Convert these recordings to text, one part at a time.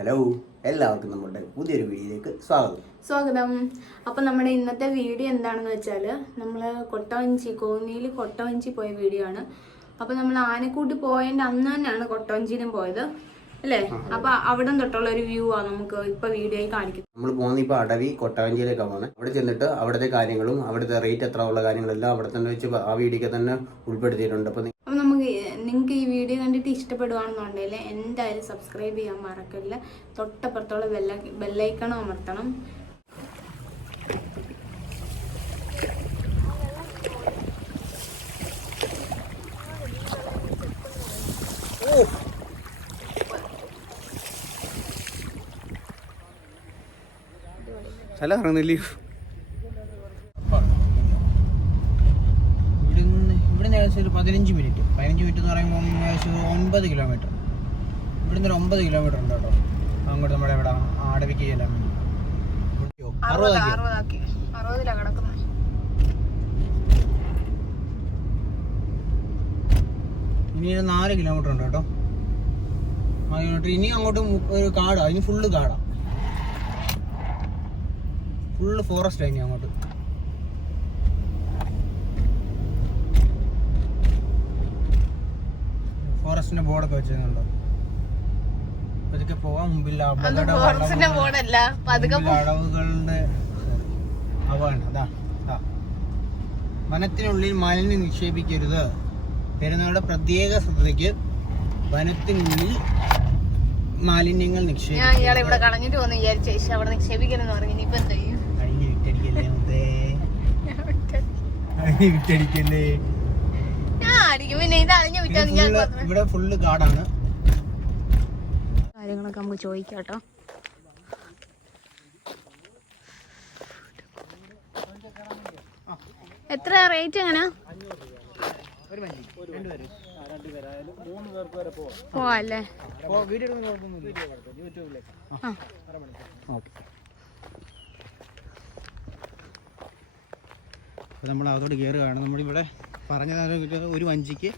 Hello, എല്ലാവർക്കും നമ്മുടെ പുതിയൊരു വീഡിയോയിലേക്ക് സ്വാഗതം. അപ്പം നമ്മുടെ ഇന്നത്തെ വീഡിയോ എന്താണെന്ന് വെച്ചാൽ നമ്മൾ കോന്നിയിൽ കൊട്ടവഞ്ചി പോയ വീഡിയോ ആണ്. അപ്പം നമ്മൾ ആനക്കൂട്ടി പോയതിൻ്റെ അന്ന് തന്നെയാണ് കൊട്ടവഞ്ചിയിലും പോയത് അല്ലേ? അപ്പം അവിടെ തൊട്ടുള്ള ഒരു വ്യൂ ആണ് നമുക്ക് ഇപ്പം വീഡിയോയിൽ കാണിക്കുന്നത്. നമ്മൾ പോകുന്ന ഇപ്പോൾ അടവി കൊട്ടവഞ്ചിയിലേക്കാണ് പോകുന്നത്. അവിടെ ചെന്നിട്ട് അവിടുത്തെ കാര്യങ്ങളും അവിടുത്തെ റേറ്റ് എത്ര ഉള്ള കാര്യങ്ങളെല്ലാം അവിടെ തന്നെ വെച്ച് ആ വീഡിയോക്ക് തന്നെ ഉൾപ്പെടുത്തിയിട്ടുണ്ട്. അപ്പം നിങ്ങൾക്ക് ഈ വീഡിയോ കണ്ടിട്ട് ഇഷ്ടപ്പെടുകയാണെന്നുണ്ടെങ്കിൽ എന്തായാലും സബ്സ്ക്രൈബ് ചെയ്യാൻ മറക്കല്ല. തൊട്ടപ്പുറത്തുള്ള ബെല്ലൈക്കണും അമർത്തണം. സ്ഥലം ഇറങ്ങുന്നില്ലേ? ഇവിടുന്ന് ഏകദേശം ഒരു 15 മിനിറ്റ് എന്ന് പറയുമ്പോൾ ഏകദേശം 9 കിലോമീറ്റർ. ഇവിടുന്ന് ഒരു 9 കിലോമീറ്റർ ഉണ്ട് കേട്ടോ അങ്ങോട്ട് നമ്മുടെ ഇവിടെ അടവിക്ക് ചെല്ലാൻ വേണ്ടി. 60 കിടക്കുന്നത്. ഇനി ഒരു 4 കിലോമീറ്റർ ഉണ്ട് കേട്ടോ. ഇനി അങ്ങോട്ട് ഒരു കാടാ, ഇനി ഫുള്ള് കാടാ, ഫുള്ള് ഫോറസ്റ്റ് ഇനി അങ്ങോട്ട്. ഫോറസ്റ്റിന്റെ ബോർഡൊക്കെ വെച്ചിരുന്നുണ്ടോ? ഇതൊക്കെ പോവാൻ മുമ്പില്ല അടവുകളുടെ അതാ. വനത്തിനുള്ളിൽ മാലിന്യം നിക്ഷേപിക്കരുത്. പെരുന്നാളുടെ പ്രത്യേക ശ്രദ്ധയ്ക്ക് വനത്തിനുള്ളിൽ മാലിന്യങ്ങൾ ഇവിടെ കളഞ്ഞിട്ട് വന്ന് വിചാരിച്ചു അവിടെ നിക്ഷേപിക്കണമെന്ന് പറഞ്ഞു. ഇനിയിപ്പോ എന്താ ചെയ്യും? വിറ്റടിക്കല്ലേ. ഇവിടെ ഫുള്ള് കാടാണ്. കാര്യങ്ങളൊക്കെ നമുക്ക് ചോദിക്കാം കേട്ടോ. എത്ര റേറ്റ് എങ്ങനെയാ? പോവാല്ലേ? നമ്മൾ അതോട് കയറുകയാണ്. നമ്മളിവിടെ പറഞ്ഞ ഒരു വഞ്ചിക്ക്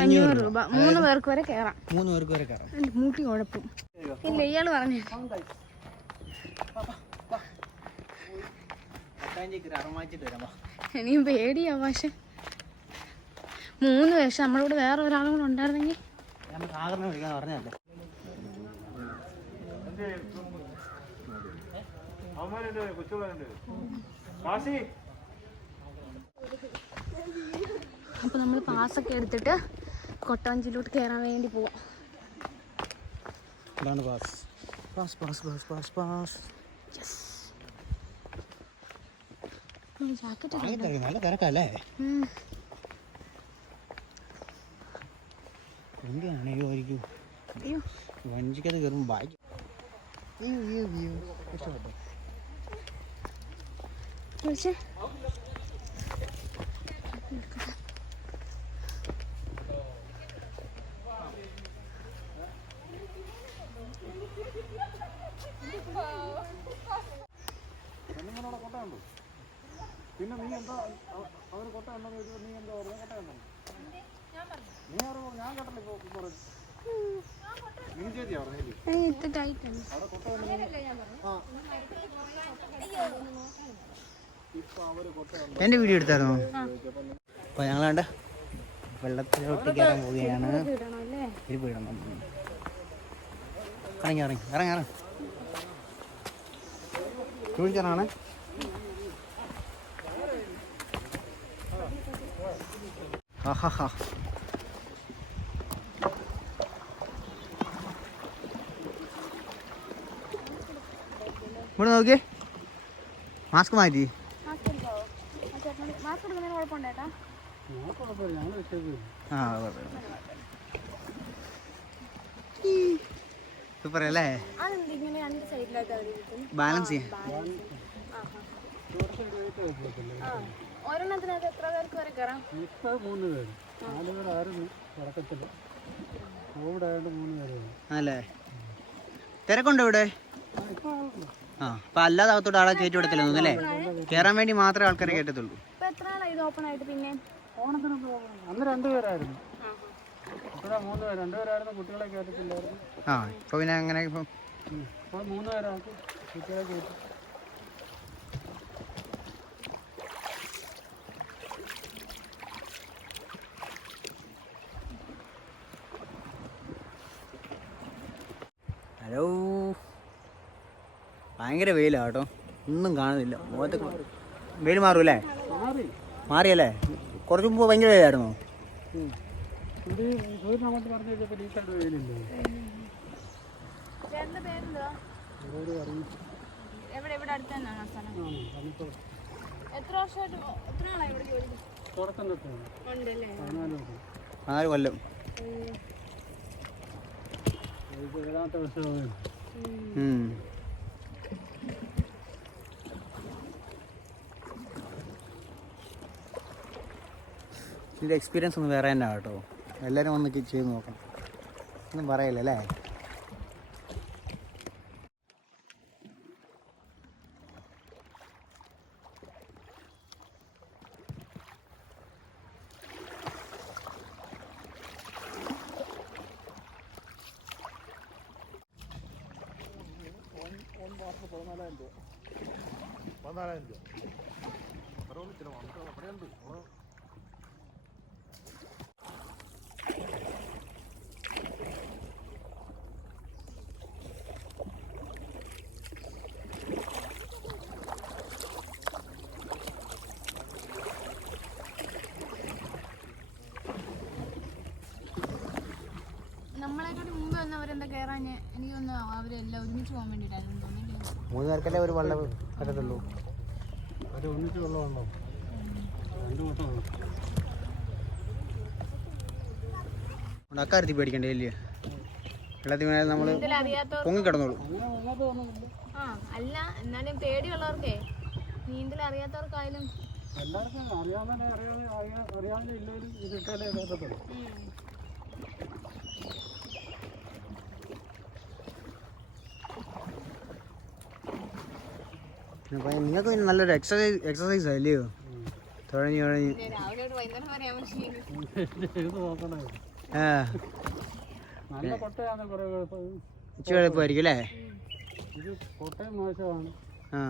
500 രൂപ. 3 പേർക്ക് വരെ കയറാം. മൂട്ടി കുഴപ്പം ഇല്ല. ഇയാള് പറഞ്ഞു എനിക്കും പേടിയാ. പക്ഷെ 3 വർഷം നമ്മളിവിടെ വേറെ ഒരാളും കൂടെ ഉണ്ടായിരുന്നെങ്കിൽ പറഞ്ഞല്ലേ. അപ്പൊ നമ്മൾ പാസ്സൊക്കെ എടുത്തിട്ട് കൊട്ടവഞ്ചിയിലോട്ട് കയറാൻ വേണ്ടി പോവാം. നല്ല തിരക്കല്ലേ? വഞ്ചിക്കത് കയറും ബാക്കി ഇഷ്ടപ്പെട്ടു. പിന്നെ നീ എന്താ അവര് കൊട്ട ഉണ്ടെന്ന് ചോദിച്ചപ്പോൾ നീ എന്താ പറഞ്ഞ? കൊട്ട ഉണ്ടോ? ഞാൻ കട്ടല്ലേ നീ ചേച്ചിയാ പറഞ്ഞില്ലേ? അവിടെ കൊട്ട എന്റെ വീഡിയോ എടുത്തായിരുന്നോ? അപ്പൊ ഞങ്ങളാണ്ട് വെള്ളത്തിലോട്ട് കയറാൻ പോവുകയാണ്. ഇറങ്ങി ചോദിച്ചാണ്. ഇവിടെ നോക്കിയേ, മാസ്ക് മാറ്റി. സൂപ്പർ അല്ലേ? ബാലൻസ് ചെയ്യാൻ. ഒരെണ്ണത്തിനകത്ത് എത്ര പേർക്ക് വരെ കയറാം? 3 പേര്. 4 പേരായിരുന്നു തുടക്കത്തില്. കോവിഡ് ആയതുകൊണ്ട് 3 പേരാണ്. അല്ലേ? തിരക്കുണ്ടോ ഇവിടെ? ആ, അപ്പൊ അല്ലാതെ അകത്തോട്ട് ആളെ കയറ്റി വിടത്തില്ല അല്ലേ? കയറാൻ വേണ്ടി മാത്രമേ ആൾക്കാരെ കയറ്റത്തുള്ളൂ. അന്ന് 2 പേരായിരുന്നു. ഇപ്പോഴാ 3 പേര്. 2 പേരായിരുന്നു. കുട്ടികളെ കയറ്റത്തില്ലായിരുന്നു. ആ, ഇപ്പൊ പിന്നെ അങ്ങനെ ഇപ്പം അപ്പോൾ 3 പേരാൾക്ക് കുട്ടികളെ കൂട്ടി. ഹലോ, ഭയങ്കര വെയിലാണ് കേട്ടോ, ഒന്നും കാണുന്നില്ല മുഖത്തൊക്കെ. വെയിൽ മാറുമല്ലേ? മാറിയല്ലേ? കുറച്ച് മുമ്പ് ഭയങ്കര വെയിലായിരുന്നോ? ഇത് സൂര്യൻ അങ്ങോട്ട് പറഞ്ഞു കഴിഞ്ഞപ്പോൾ ഈ കണ്ട് വെയിലില്ല. തുടക്കം തൊട്ടാണ് 14 വർഷം. 4 കൊല്ലം. 7ാമത്തെ വർഷമാണ്. ഇതിൻ്റെ എക്സ്പീരിയൻസ് ഒന്ന് വേറെ തന്നെ കേട്ടോ. എല്ലാവരും വന്ന് ചെയ്ത് നോക്കണം. ഒന്നും പറയില്ല അല്ലേ? നമ്മളെക്കാട്ട് മുമ്പ് വന്നവരെന്താ കയറാഞ്ഞ്? എനിക്ക് തോന്നുന്നു അവരെല്ലാം ഒരുമിച്ച് പോകാൻ വേണ്ടിയിട്ടായിരുന്നു തോന്നില്ലേ. 3 പേർക്കല്ലേ ഒരു വള്ളം പറ്റത്തുള്ളൂ. അത് ഒന്നിച്ച് വെള്ളമുണ്ടോ? 2 കൂട്ടം വെള്ളം. അക്കാര്യത്തിൽ പേടിക്കണ്ടേ ഇല്ലേ? വെള്ളത്തിൽ മേലെ നമ്മൾ പൊങ്ങിക്കിടന്നോളൂ. ആ അല്ല, എന്നാലും പേടിയുള്ളവർക്കേ, നീന്തൽ അറിയാത്തവർക്കായാലും എല്ലാവർക്കും അറിയാവുന്ന ഇല്ലെങ്കിലും ഇത് ഇട്ടാലേ പറ്റത്തുള്ളൂ. നിങ്ങൾക്ക് നല്ലൊരു എക്സസൈസ് അല്ലയോ? തുഴഞ്ഞ് രാവിലെ തൊട്ട് വൈകുന്നേരം വരെ ആവുമ്പോൾ ക്ഷീണിക്കും. ഇത് നോക്കണേ. നല്ല കൊട്ടയാണ്. കുറേ ഉച്ച എളുപ്പമായിരിക്കും അല്ലേ? ഇത് കൊട്ടയും മോശമാണ്. ആ,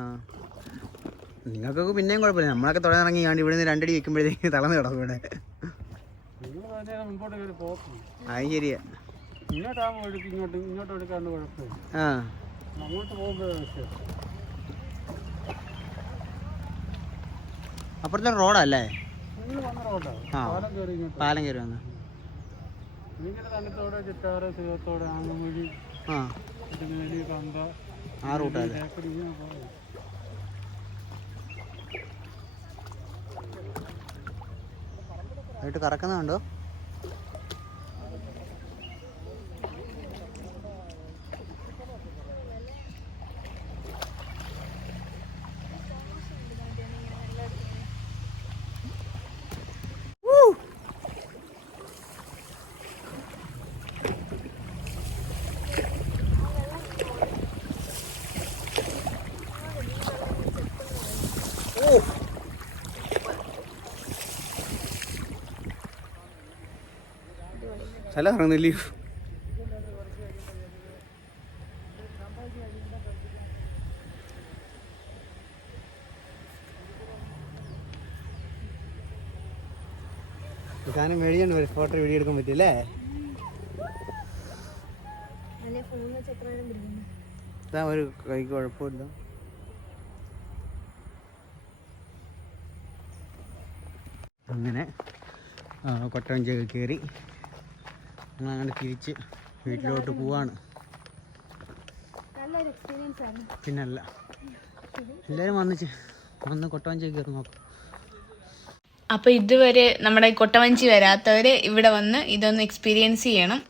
നിങ്ങൾക്കൊക്കെ പിന്നെയും കുഴപ്പമില്ല. നമ്മളൊക്കെ തുഴഞ്ഞിറങ്ങി കാണ്ട് ഇവിടെ നിന്ന് 2 അടി വെക്കുമ്പോഴത്തേക്ക് തളർന്ന് കിടക്കും ഇവിടെ. നിങ്ങൾ തന്നെ മുമ്പോട്ട് കയറി പോകും. അത് ശരിയാ. ഇങ്ങോട്ടാകുമ്പോൾ ഒഴുക്കി ഇങ്ങോട്ട് എടുക്കാണ്ട് കുഴപ്പമില്ല. ആ, അങ്ങോട്ട് പോകുമ്പോഴേ വിഷയം. അപ്പുറത്തെ റോഡല്ലേ? നിങ്ങൾ വന്ന റോഡാണ്. ആ, പാലം കയറി ഇങ്ങോട്ട്. പാലം കയറി വന്ന് ഇങ്ങനെ തന്നത്തോടെ ചിറ്റാറ് സിവത്തോടെ ആങ്ങമൊഴി ആ തിരുനെല്ലി കമ്പ ആ റൂട്ടല്ലേ? ഇങ്ങനെ പോകും. ആയിട്ട് കറക്കുന്നുണ്ടോ? സ്ഥലം ഇറങ്ങുന്നില്ലേ? കാരണം മേടിയാണ് ഫോട്ടോ വീഡിയോ എടുക്കാൻ പറ്റില്ലേ? ഇതാ ഒരു കൈക്ക് കുഴപ്പമില്ല. അങ്ങനെ കൊട്ടവഞ്ചിയൊക്കെ കയറി ഞങ്ങളങ്ങനെ തിരിച്ച് വീട്ടിലോട്ട് പോവാണ്. പിന്നല്ല, എല്ലാവരും വന്ന് കൊട്ടവഞ്ചിയൊക്കെ കയറി നോക്കും. അപ്പോൾ ഇതുവരെ നമ്മുടെ കൊട്ടവഞ്ചി വരാത്തവർ ഇവിടെ വന്ന് ഇതൊന്ന് എക്സ്പീരിയൻസ് ചെയ്യണം.